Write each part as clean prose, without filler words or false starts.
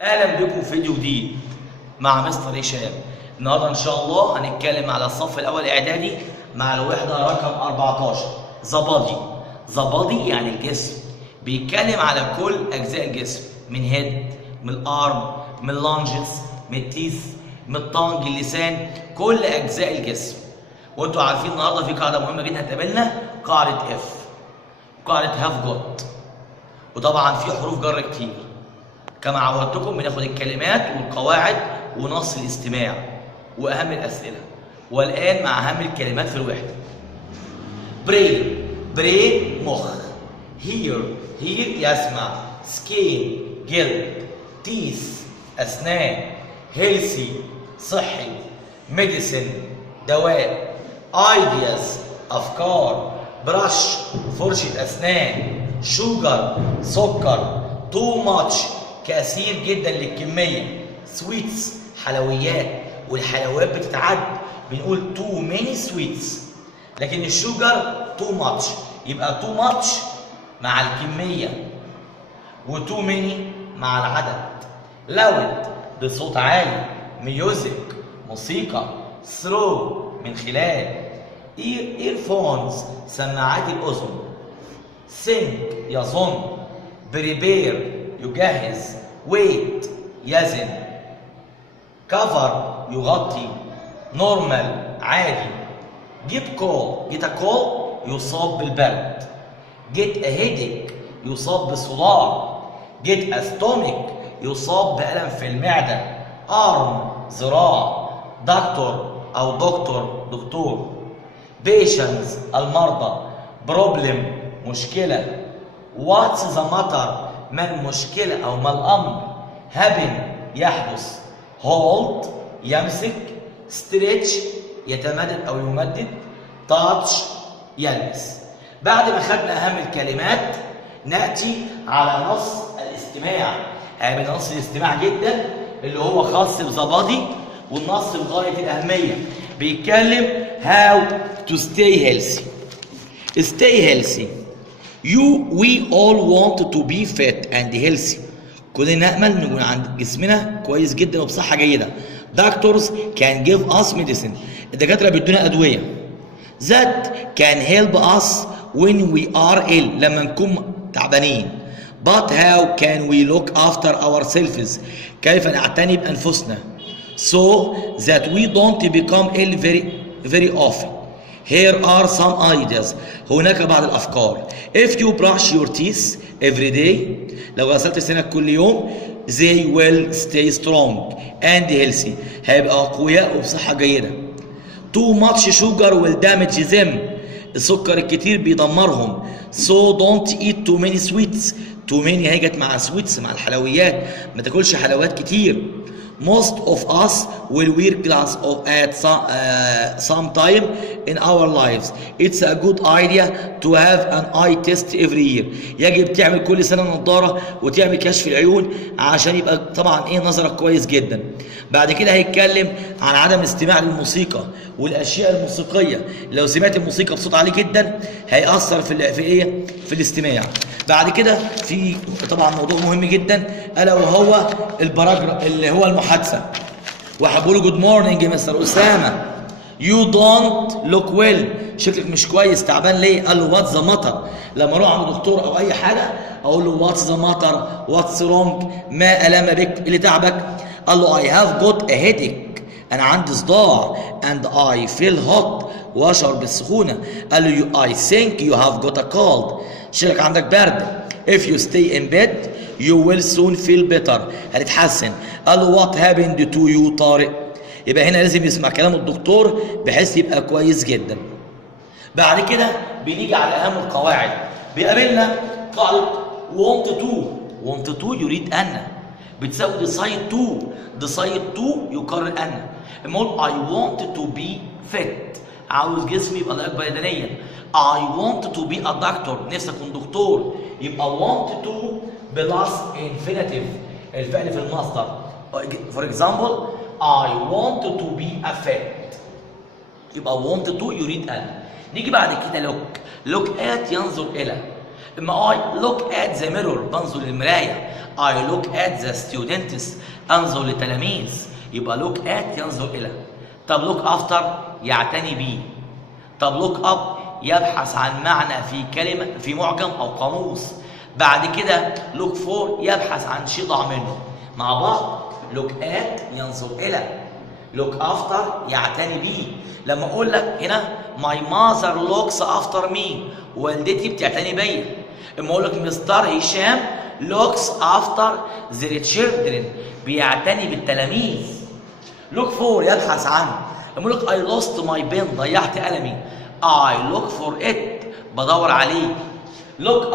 اهلا بكم في فيديو جديد مع مستر هشام. النهارده ان شاء الله هنتكلم على الصف الاول اعدادي مع الوحده رقم 14 زبادي. زبادي يعني الجسم، بيتكلم على كل اجزاء الجسم، من هيد، من الارم، من اللانجز، من التيث، من الطنج، اللسان، كل اجزاء الجسم. وانتوا عارفين النهارده في قاعده مهمه جدا هتقابلنا، قاعده اف، قاعده هاف جوت، وطبعا في حروف جر كتير. كما عودتكم بناخد الكلمات والقواعد ونص الاستماع واهم الاسئله. والان مع اهم الكلمات في الوحده. برين، برين مخ. هير، هير يسمع. سكين جلد. تيث اسنان. هيلثي صحي. ميديسن دواء. ايدياز افكار. برش فرشه اسنان. شوجر سكر. تو ماتش كثير جدا للكميه. سويتس حلويات، والحلويات بتتعد بنقول تو ماني سويتس، لكن الشوجر تو ماتش، يبقى تو ماتش مع الكميه وتو ماني مع العدد. لاود بصوت عالي. ميوزك موسيقى. ثرو من خلال. ايرفونز سماعات الاذن. ثينك يظن. بريبير يجهز. ويت يزن. كفر يغطي. نورمال عادي. جيت كول، جيت كول يصاب بالبرد. جيت هيديك يصاب بصداع. جيت استوميك يصاب بألم في المعدة. ارم ذراع. دكتور او دكتور. بيشنز المرضى. بروبلم مشكلة. واتس ذا ماتر ما المشكلة أو ما الأمر. هابن يحدث. هولد يمسك. ستريتش يتمدد أو يمدد. تاتش يلمس. بعد ما خدنا أهم الكلمات نأتي على نص الاستماع. هيبقى نص الاستماع جدا اللي هو خاص بزبادي، والنص بغاية الأهمية بيتكلم how to stay healthy. Stay healthy. We all want to be fit and healthy. كلنا نأمل إن يكون عند جسمنا كويس جدا وبصحة جيدة. Doctors can give us medicine. الدكاترة بيدونا أدوية. That can help us when we are ill. لما نكون تعبانين. But how can we look after ourselves? كيف نعتني بأنفسنا؟ So that we don't become ill very often. Here are some ideas. هناك بعض الأفكار. If you brush your teeth every day, لو غسلت سنانك كل يوم, they will stay strong and healthy. هيبقى أقوياء وبصحة جيدة. Too much sugar will damage them. السكر الكتير بيدمرهم. So don't eat too many sweets. too many هي جت مع sweets مع الحلويات. ما تاكلش حلويات كتير. Most of us will wear glasses at some time in our lives. It's a good idea to have an eye test every year. يجب تعمل كل سنة نظارة وتعمل كشف العيون عشان يبقى طبعا نظرك كويس جدا. بعد كده هيتكلم عن عدم الاستماع للموسيقى والاشياء الموسيقية. لو سمعت الموسيقى بصوت عالي جدا هيأثر في الاستماع. بعد كده في طبعا موضوع مهم جدا الا وهو البراجراف اللي هو المحادثه. واحد بيقول له جود مورنينج يا مستر اسامه. يو دونت لوك ويل. شكلك مش كويس، تعبان ليه؟ قال له واتس ذا ماتر. لما اروح عند دكتور او اي حاجه اقول له واتس ذا ماتر، واتس رونج، ما الام بك، اللي تعبك؟ قال له اي هاف جوت ا هيديك، انا عندي صداع. اند اي فيل هوت، واشعر بالسخونه. قال له اي ثينك يو هاف جوت ا كولد، شكلك عندك برد. If you stay in bed you will soon feel better. هتتحسن. قال له what happened to you طارق. يبقى هنا لازم يسمع كلام الدكتور بحيث يبقى كويس جدا. بعد كده بنيجي على اهم القواعد. بيقابلنا قاعده want to يريد ان بتساوي decide to يقرر ان. اما اقول I want to be fit، عاوز جسمي يبقى لائق بدنيا. I want to be a doctor، نفسي اكون دكتور، يبقى want to plus infinitive الفعل في المصدر. For example I want to be a fit، يبقى want to يريد ان. نيجي بعد كده look at ينظر الى. اما I look at the mirror بنظر للمرايه. I look at the students. انظر لتلاميذ. يبقى look at ينظر إلى. طب look after يعتني بيه. طب look up يبحث عن معنى في كلمة في معجم أو قاموس. بعد كده look for يبحث عن شيء ضاع منه. مع بعض look at ينظر إلى. look after يعتني بيه. لما أقول لك هنا my mother looks after me والدتي بتعتني بيا. اما أقول لك مستر هشام looks after their children بيعتني بالتلاميذ. look for يبحث عنه. لما أقول لك I lost my pen ضيعت قلمي I look for it بدور عليه. look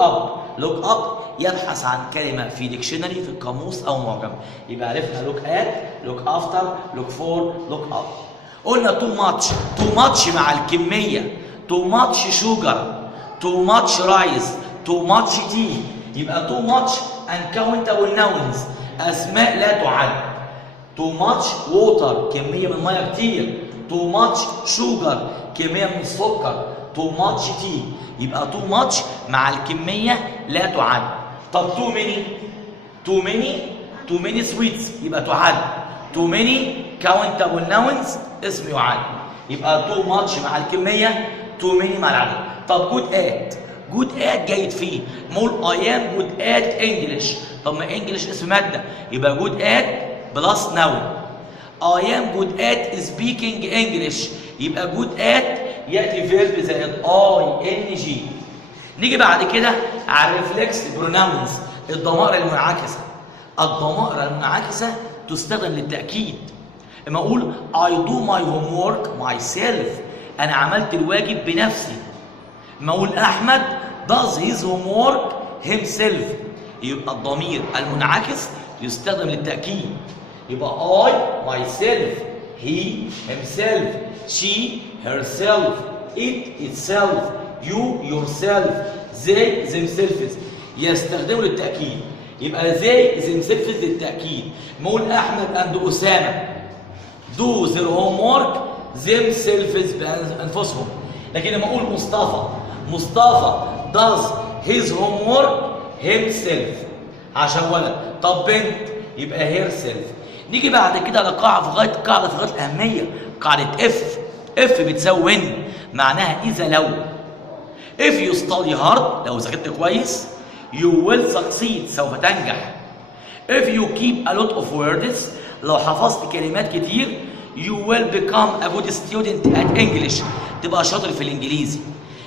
up يبحث عن كلمة في ديكشنري في القاموس أو معجم. يبقى عرفنا look at look after look for look up. قلنا too much مع الكمية too much sugar too much rice too much tea. يبقى too much uncountable nouns أسماء لا تعد. too much water كمية من المية كتير too much sugar كمية من السكر too much tea. يبقى too much مع الكمية لا تعد. طب too many sweets يبقى تعد. too many countable nouns اسم يعد. يبقى too much مع الكمية too many مع العدد. طب good at جيد فيه. نقول I am good at English. طب ما English اسم مادة يبقى good at بلس noun. I am good at speaking English يبقى good at يأتي فيرب زائد ing. نيجي بعد كده على الريفلكس بروناونز الضمائر المنعكسة. الضمائر المنعكسة تستخدم للتأكيد. اما اقول I do my homework myself انا عملت الواجب بنفسي. اما اقول احمد does his homework himself يبقى الضمير المنعكس يستخدم للتأكيد. يبقى I myself he himself she herself it itself you yourself they themselves يستخدموا للتأكيد. يبقى they themselves للتأكيد. نقول أحمد and أسامة do their homework themselves بأنفسهم. لكن لما أقول مصطفى does his homework himself عشان ولد. طب بنت يبقى herself. نيجي بعد كده لقاعدة في غاية الأهمية قاعدة if بتساوي when معناها إذا لو. if you study hard لو ذاكرت كويس you will succeed سوف تنجح. if you keep a lot of words لو حفظت كلمات كتير you will become a good student at English تبقى شاطر في الإنجليزي.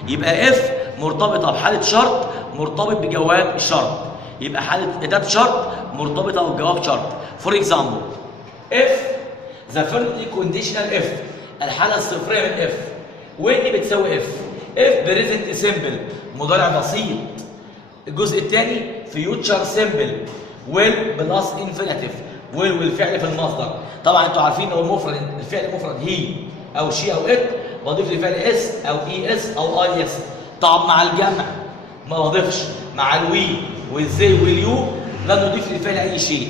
يبقى if مرتبطة بحالة شرط مرتبط بجواب شرط. يبقى حالة أداة شرط مرتبطة بجواب شرط. For example if the first conditional if الحالة الصفرية من if when بتساوي if present simple مضارع بسيط. الجزء الثاني future simple will بلس infinitive will والفعل في المصدر. طبعا انتوا عارفين لو المفرد الفعل المفرد هي او شي او ات بضيف لفعل اس او اي اس او اي اس. طب مع الجمع ما بضيفش. مع الوي والزي واليو لا نضيف للفعل اي شيء.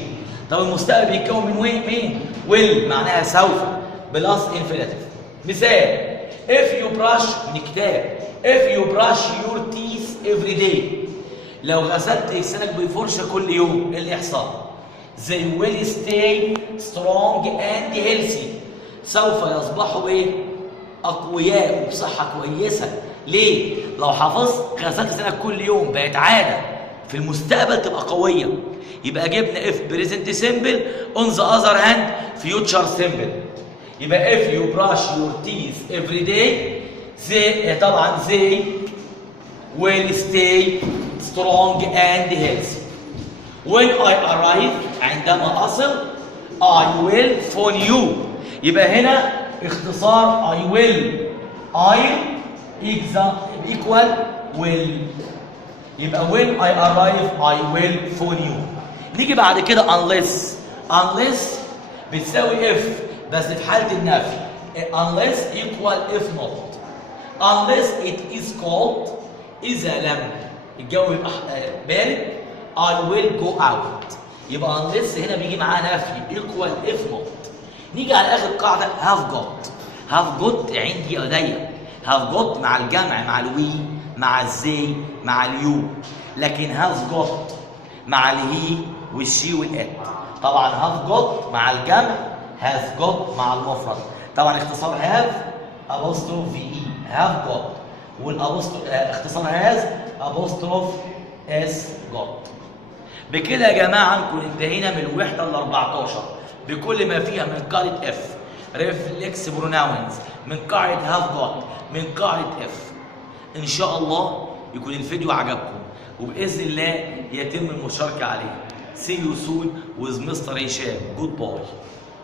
طب المستقبل بيتكون من مين؟ will معناها سوف بلس infinitive. مثال if you brush من الكتاب if you brush your teeth every day لو غسلت لسانك بفرشة كل يوم ايه اللي يحصل؟ they will stay strong and healthy سوف يصبحوا ايه؟ اقوياء وبصحة كويسة. ليه؟ لو حفظت غسلت لسانك كل يوم بقت عادة في المستقبل تبقى قوية. يبقى جبنا if present simple on the other hand future simple. يبقى if you brush your teeth every day they طبعا they will stay strong and healthy. when I arrive عندما أصل I will phone you. يبقى هنا اختصار I will equal will. يبقى when I arrive I will phone you. نيجي بعد كده unless بتساوي if بس في حالة النفي. unless equal if not. unless it is cold إذا لم الجو يبقى بارد I will go out. يبقى unless هنا بيجي معاه نفي equal if not. نيجي على آخر قاعدة have got عندي لدي. have got مع الجمع مع الوي مع الزي مع اليو. لكن have got مع الهي والشي والات. طبعا هاف جوت مع الجمع، هاز جوت مع المفرد. طبعا اختصار هاف ابوستروف في اي، هاف جوت، اختصار هاز ابوستروف اس جوت. بكده يا جماعه نكون انتهينا من الوحده ال 14 بكل ما فيها من قاعده اف، ريفلكس بروناونز، من قاعده هاف جوت، من قاعده اف. ان شاء الله يكون الفيديو عجبكم وباذن الله يتم المشاركه عليه. See you soon with Mr. هشام. Goodbye.